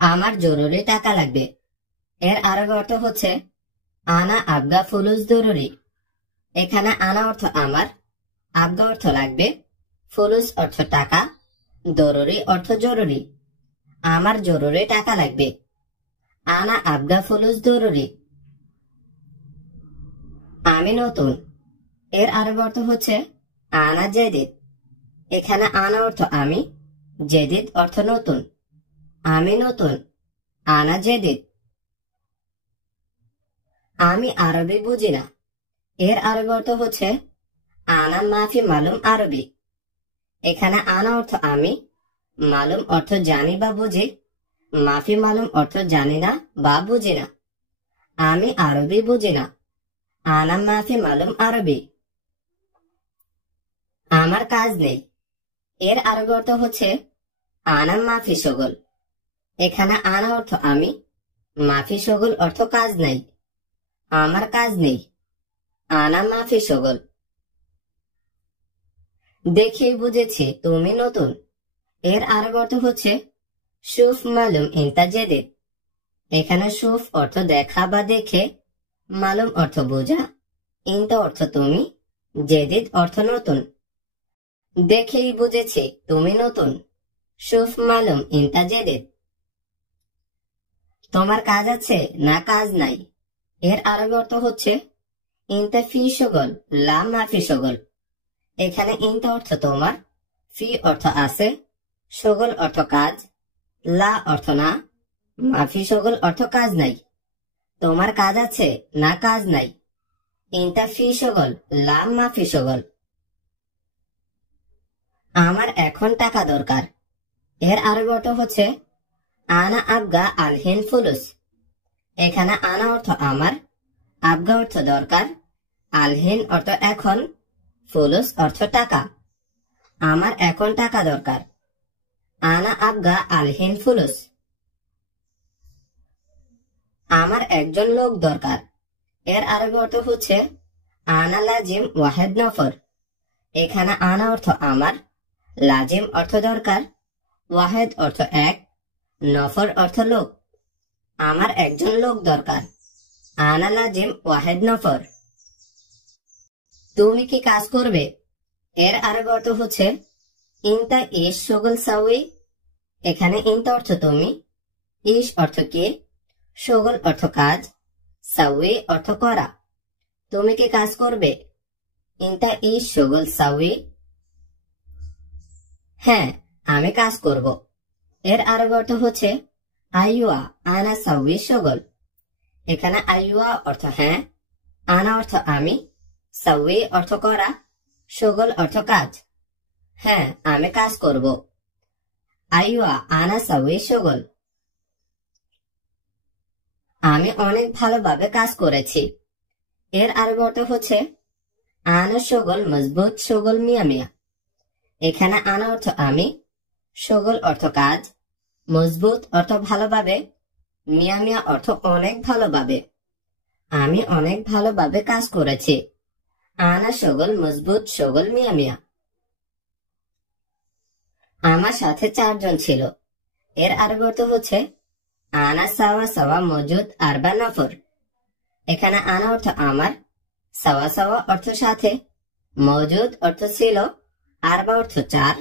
আমার জরুরি টাকা লাগবে। এর আরেক অর্থ হচ্ছে আনা আবগা ফুলুস জরুরি। এখানে আনা অর্থ আমার, আবগা অর্থ লাগবে, ফুলুস অর্থ টাকা, জরুরি অর্থ জরুরি। আমার জরুরি টাকা লাগবে। আনা আবগা ফুলুস জরুরি। আমি নতুন। এর আরেক অর্থ হচ্ছে আনা জেদিদ। এখানে আনা অর্থ আমি, জেদিদ অর্থ নতুন। আমি নতুন, আনা জেদিদ। আমি আরবি বুঝি না। এর আরেক অর্থ হচ্ছে আনা মাফি মালুম আরবি। এখানে আনা অর্থ আমি, মালুম অর্থ জানি বা বুঝি, মাফি মালুম অর্থ জানি না বা বুঝি না। আমি আরবি বুঝি না। আনা মাফি মালুম আরবি। আমার কাজ নেই। এর আরেক অর্থ হচ্ছে আনা মাফি শগল। এখানে আনা অর্থ আমি, মাফি শগল অর্থ কাজ নাই। আমার কাজ নেই। আনা মাফি শগল। দেখেই বুঝেছি তুমি নতুন। এর আরেক অর্থ হচ্ছে শুফ মালুম ইনতা জেদিদ। এখানে শুফ অর্থ দেখা বা দেখে, মালুম অর্থ বোঝা, ইনতা অর্থ তুমি, জেদিদ অর্থ নতুন। দেখেই বুঝেছি তুমি নতুন। শুফ মালুম ইনতা জেদিদ। তোমার কাজ আছে না কাজ নাই। এর আরেক অর্থ হচ্ছে ইনতা ফি শগল লা মাফি শগল। এখানে ইনতা অর্থ তোমার, ফি অর্থ আছে, শগল অর্থ কাজ, লা অর্থ না, মাফি শগল অর্থ কাজ নাই। তোমার কাজ আছে না কাজ নাই। ইনতা ফি শগল লা মাফি শগল। আমার এখন টাকা দরকার। এর আরেক অর্থ হচ্ছে আনা আবগা আলহিন ফুলুস। এখানে আনা অর্থ আমার, আবগা অর্থ দরকার, আলহিন অর্থ এখন, ফুলুস অর্থ টাকা। আমার এখন টাকা দরকার। আনা আবগা আলহিন ফুলুস। আমার একজন লোক দরকার। এর আরেক অর্থ হচ্ছে আনা লাজিম ওয়াহেদ নফর। এখানে আনা অর্থ আমার, লাজিম অর্থ দরকার, ওয়াহেদ অর্থ এক, নফর অর্থ লোক। আমার একজন লোক দরকার। আনা লাজিম ওয়াহেদ নফর। তুমি কি কাজ করবে? এর আরেক অর্থ হচ্ছে ইনতা ইশ শগল সাউই। এখানে ইনতা অর্থ তুমি, ইশ অর্থ কে, শগল অর্থ কাজ, সাউই অর্থ করা। তুমি কি কাজ করবে? ইনতা ইশ শগল সাউই। হ্যাঁ, আমি কাজ করব। এর আরেক অর্থ হচ্ছে আইওয়া আনা সাউই শগল। এখানে আইওয়া অর্থ হ্যাঁ, আনা অর্থ আমি, সাউই অর্থ করা, শগল অর্থ কাজ। হ্যাঁ, আমি কাজ করব। আইওয়া আনা সাউই শগল। আমি অনেক ভালোভাবে কাজ করেছি। এর আরেক অর্থ হচ্ছে আনা শগল মজবুত শগল মিয়া মিয়া। এখানে আনা অর্থ আমি, শগল অর্থ কাজ, মজবুত অর্থ ভালোভাবে, মিয়া মিয়া অর্থ অনেক ভালোভাবে। আমি অনেক ভালোভাবে কাজ করেছি। আনা শগল মজবুত শগল মিয়া মিয়া। আমার সাথে 4 জন ছিল। এর আরেক অর্থ হচ্ছে আনা সাওয়া সাওয়া মজুদ আরবা নফর। এখানে আনা অর্থ আমার, সাওয়া সাওয়া অর্থ সাথে, মজুদ অর্থ ছিল, আরবা অর্থ 4,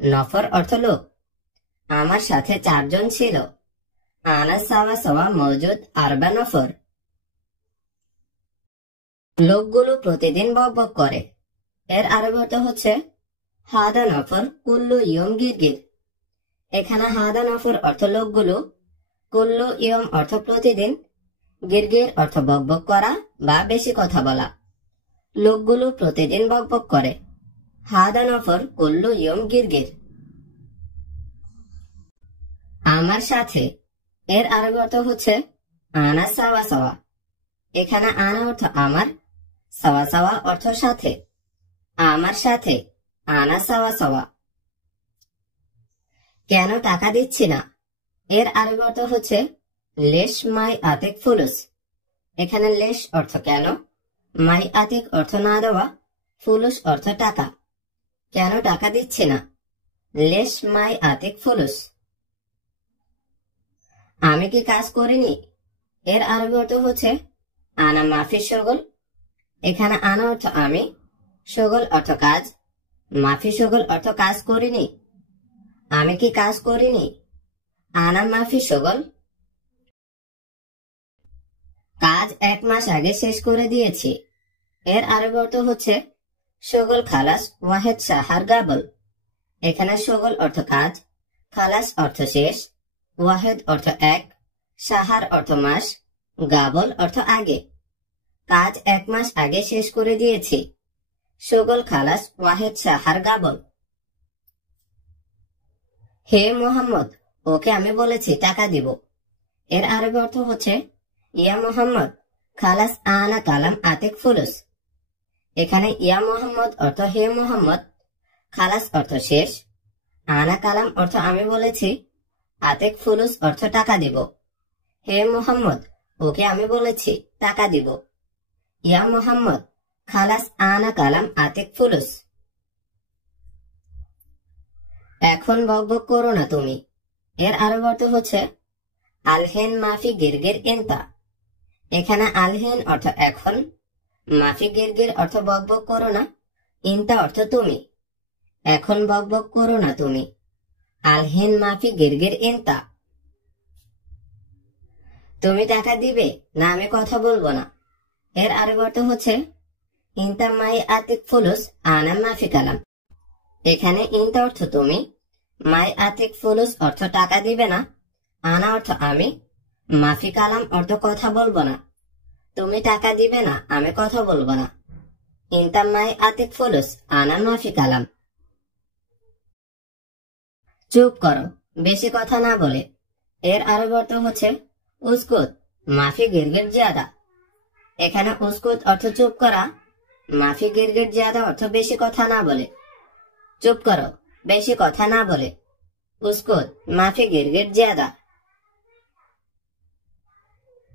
নফর অর্থ লোক। আমার সাথে 4 জন ছিল। আনা সাওয়া সাওয়া মজুদ আরবা নফর। লোকগুলো প্রতিদিন বকবক করে। এর আরেক অর্থ হচ্ছে হাদা নফর কুল্লু ইয়ম গিরগির। এখানে হাদা নফর অর্থ লোকগুলো, কুল্লু ইয়ম অর্থ প্রতিদিন, গিরগির অর্থ বকবক করা বা বেশি কথা বলা। লোকগুলো প্রতিদিন বকবক করে। হাদা নফর কুল্লু ইয়ম গিরগির। আমার সাথে। এর আরেক অর্থ হচ্ছে আনা সাওয়া সাওয়া। এখানে আনা অর্থ আমার, সাওয়া সাওয়া অর্থ সাথে। আমার সাথে, আনা সাওয়া সাওয়া। কেন টাকা দিচ্ছি না? এর আরেক অর্থ হচ্ছে লেশ মাই আতিক ফুলুস। এখানে লেশ অর্থ কেন, মাই আতিক অর্থ না দেওয়া, ফুলুস অর্থ টাকা। কেন টাকা দিচ্ছি না? লেশ মাই আতিক ফুলুস। আমি কি কাজ করিনি এর আরবি অর্থ হচ্ছে আনা মাফি শগল। এখানে আনা অর্থ আমি, শগল অর্থ কাজ, মাফি শগল অর্থ কাজ করিনি। আমি কি কাজ করিনি, আনা মাফি শগল। কাজ 1 মাস আগে শেষ করে দিয়েছি এর আরবি অর্থ হচ্ছে শগল খালাস ওয়াহেদ শাহার গাবল। এখানে শগল অর্থ কাজ, খালাস অর্থ শেষ, ওয়াহেদ অর্থ 1, শাহার অর্থ মাস, গাবল অর্থ আগে। কাজ 1 মাস আগে শেষ করে দিয়েছি, শগল খালাস ওয়াহেদ শাহার গাবল। হে মোহাম্মদ, ওকে আমি বলেছি টাকা দিব এর আরবি অর্থ হচ্ছে ইয়া মোহাম্মদ খালাস আনা কালাম আতিক ফুলুস। এখানে ইয়া মোহাম্মদ অর্থ হে মোহাম্মদ, খালাস অর্থ শেষ, আনা কালাম অর্থ আমি বলেছি, আতিক ফুলুস অর্থ টাকা দিব। হে মোহাম্মদ, ওকে আমি বলেছি টাকা দিব। ইয়া মোহাম্মদ খালাস আনা কালাম আতিক ফুলুস। এখন বকবক করো না তুমি এর আরবি অর্থ হচ্ছে আলহেন মাফি গিরগির ইনতা। এখানে আলহেন অর্থ এখন, মাফি গিরগির অর্থ বকবক করো না, ইনতা অর্থ তুমি। এখন বকবক করো না তুমি, আলহেন মাফি গিরগির ইনতা। তুমি টাকা দিবে না আমি কথা বলবো না এর আরবি অর্থ হচ্ছে ইনতা মাই আতিক ফুলুস আনা মাফি কালাম। এখানে ইনতা অর্থ তুমি, মাই আতিক ফুলুস অর্থ টাকা দিবে না, আনা অর্থ আমি, মাফি কালাম অর্থ কথা বলবো না। তুমি টাকা দিবে না আমি কথা বলবো না, ইনতা মাই আতিক ফুলুস আনা মাফি কালাম। চুপ করো বেশি কথা না বলে এর আরবি অর্থ হচ্ছে উস্কুত মাফি গিরগির জিয়াদা। এখানে উস্কুত অর্থ চুপ করা, মাফি গিরগির জিয়াদা অর্থ বেশি কথা না বলে। চুপ করো বেশি কথা না বলে, উস্কুত মাফি গিরগির জিয়াদা।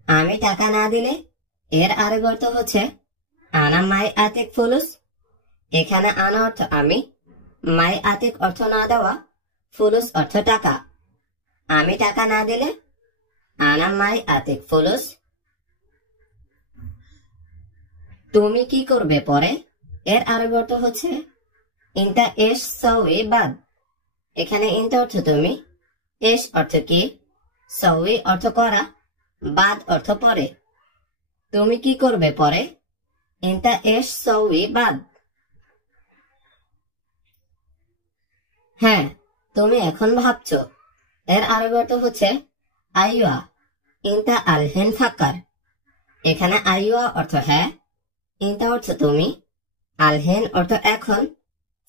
আমি টাকা না দিলে এর আরবি অর্থ হচ্ছে আনা মাই আতিক ফুলুস। এখানে আনা অর্থ আমি, মাই আতিক অর্থ না দেওয়া, ফুলুস অর্থ টাকা। আমি টাকা না দিলে আনা মাই আতিক ফুলুস। তুমি কি করবে পরে এর আরবি অর্থ হচ্ছে ইনতা এশ সউই বাদ। এখানে ইনতা অর্থ তুমি, এশ অর্থ কি, সউই অর্থ করা, বাদ অর্থ পরে। তুমি কি করবে পরে, ইনতা এশ সউই বাদ। হ্যাঁ তুমি এখন ভাবছো এর আরবি অর্থ হচ্ছে আইয়া ইনতা আলহেন ফাকার। এখানে আইয়া অর্থ হ্যাঁ, ইনতা অর্থ তুমি, আলহেন অর্থ এখন,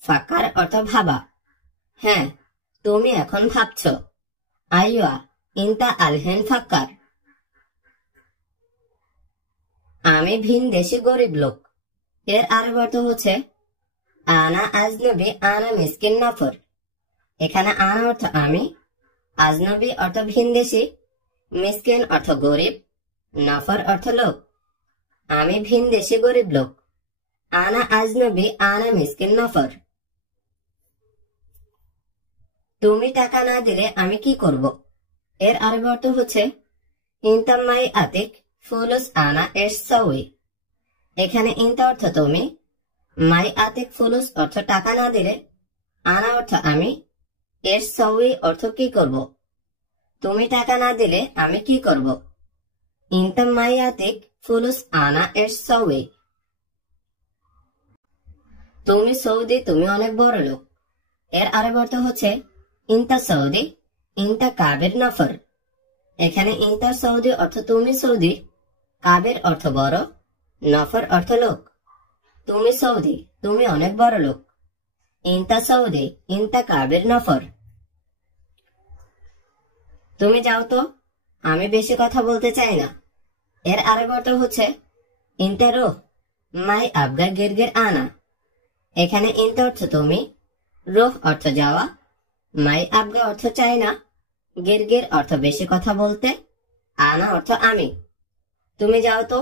ফাকার অর্থ ভাবা। হ্যাঁ তুমি এখন ভাবছো, আইয়া ইনতা আলহেন ফাকার। আমি ভিনদেশী গরিব লোক এর আরবি অর্থ হচ্ছে আনা আজনবী আনা মিসকিন নফর। এখানে আনা অর্থ আমি, আজনবী অর্থ ভিনদেশী, মিসকিন অর্থ গরিব, নফর অর্থ লোক। আমি ভিনদেশী গরিব লোক, আনা আজনবী আনা মিসকিন নফর। তুমি টাকা না দিলে আমি কি করব এর আরবি অর্থ হচ্ছে ইনতা মাই আতিক ফুলুস আনা এশ সউই। এখানে ইনতা অর্থ তুমি, মাই আতিক ফুলুস অর্থ টাকা না দিলে, আনা অর্থ আমি, এশ সউই অর্থ কি করব। তুমি টাকা না দিলে আমি কি করব, ইনতা মাই আতিক ফুলুস আনা এশ সউই। তুমি সৌদি, তুমি অনেক বড় লোক এর আরবি অর্থ হচ্ছে ইনতা সৌদি ইনতা কাবের নফর। এখানে ইনতা সৌদি অর্থ তুমি সৌদি, কাবের অর্থ বড়, নফর অর্থ লোক। তুমি সৌদি, তুমি অনেক বড় লোক, ইনতা সৌদি ইনতা কাবের নফর। তুমি যাও তো, আমি বেশি কথা বলতে চাই না এর আরবি অর্থ হচ্ছে ইনতা রোহ মাই আবগা গিরগির আনা। এখানে ইনতা অর্থ তুমি, রোহ অর্থ যাওয়া, মাই আবগা অর্থ চাই না, গিরগির অর্থ বেশি কথা বলতে, আনা অর্থ আমি। তুমি যাও তো,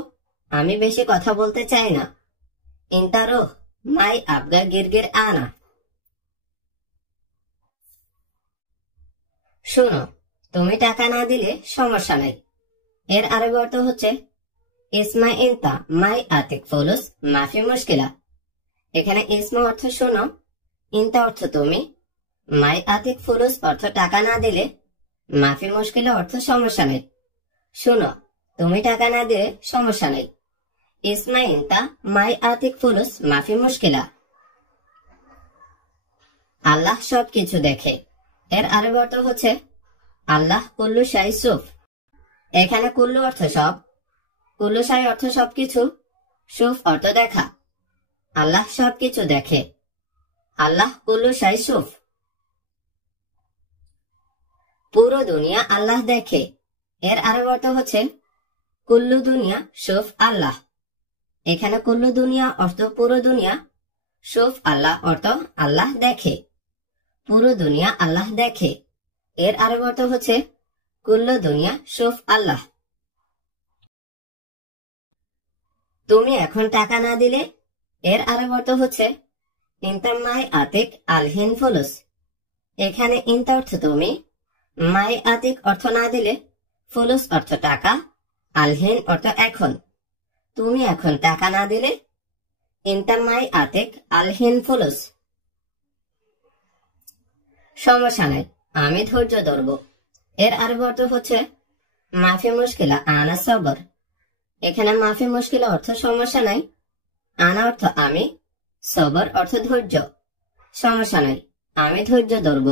আমি বেশি কথা বলতে চাই না, ইনতা রোহ মাই আবগা গিরগির আনা। শোনো তুমি টাকা না দিলে সমস্যা নাই। এর আরবি অর্থ হচ্ছে ইসমা ইনতা মাই আতিক ফুলুস মাফি মুশকিলা। এখানে ইসমা অর্থ শোনো, ইনতা অর্থ তুমি, মাই আতিক ফুলুস অর্থ টাকা না দিলে, মাফি মুশকিলা অর্থ সমস্যা নেই। শোনো, তুমি টাকা না দিলে সমস্যা নেই। ইসমা ইনতা মাই আতিক ফুলুস মাফি মুশকিলা। আল্লাহ সবকিছু দেখে। এর আরবি অর্থ হচ্ছে আল্লাহ কুল্লু শাই সুফ। এখানে কুল্লু অর্থ সব, কুল্লু শাই অর্থ সবকিছু, সুফ অর্থ দেখা। আল্লাহ সবকিছু দেখে। আল্লাহ কুল্লু শাই সুফ। পুরো দুনিয়া আল্লাহ দেখে। এর আরবি অর্থ হচ্ছে কুল্লু দুনিয়া সুফ আল্লাহ। এখানে কুল্লু দুনিয়া অর্থ পুরো দুনিয়া, সুফ আল্লাহ অর্থ আল্লাহ দেখে। পুরো দুনিয়া আল্লাহ দেখে। এর আরবি অর্থ হচ্ছে কুল্লু দুনিয়া সুফ আল্লাহ। তুমি এখন টাকা না দিলে, এর আরবি অর্থ হচ্ছে ইনতা মাই আতিক আলহিন ফুলুস। এখানে ইনতা অর্থ তুমি, মাই আতিক অর্থ না দিলে, ফুলুস অর্থ টাকা, আলহিন অর্থ এখন। তুমি এখন টাকা না দিলে, ইনতা মাই আতিক আলহিন ফুলুস। সমস্যা নাই, আমি ধৈর্য ধরব। এর আরবি অর্থ হচ্ছে মাফি মুশকিলা আনা সবর। এখানে মাফি মুশকিলা অর্থ সমস্যা নাই, আনা অর্থ আমি, সবর অর্থ ধৈর্য। সমস্যা নাই, আমি ধৈর্য ধরব।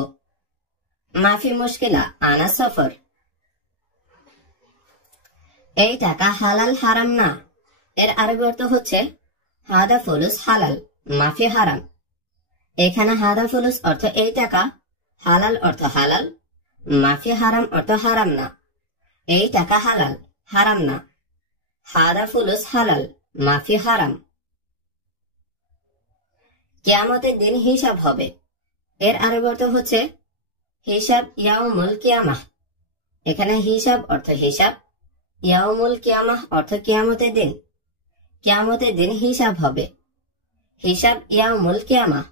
মাফি মুশকিলা আনা সফর। এই টাকা হালাল হারাম না। এর আরবি অর্থ হচ্ছে হাদা ফুলুস হালাল মাফি হারাম। এখানে হাদা ফুলুস অর্থ এই টাকা, হালাল অর্থ হালাল, মাফি হারাম অর্থ হারাম না। এই টাকা হালাল, হারাম না। হাদা ফুলুস হালাল মাফি হারাম। কিয়ামতের দিন হিসাব হবে। এর আরবি অর্থ হচ্ছে হিসাব ইয়াউমুল কিয়ামাহ। এখানে হিসাব অর্থ হিসাব, ইয়াউমুল কিয়ামাহ অর্থ কিয়ামতের দিন। কিয়ামতের দিন হিসাব হবে। হিসাব ইয়াউমুল কিয়ামাহ।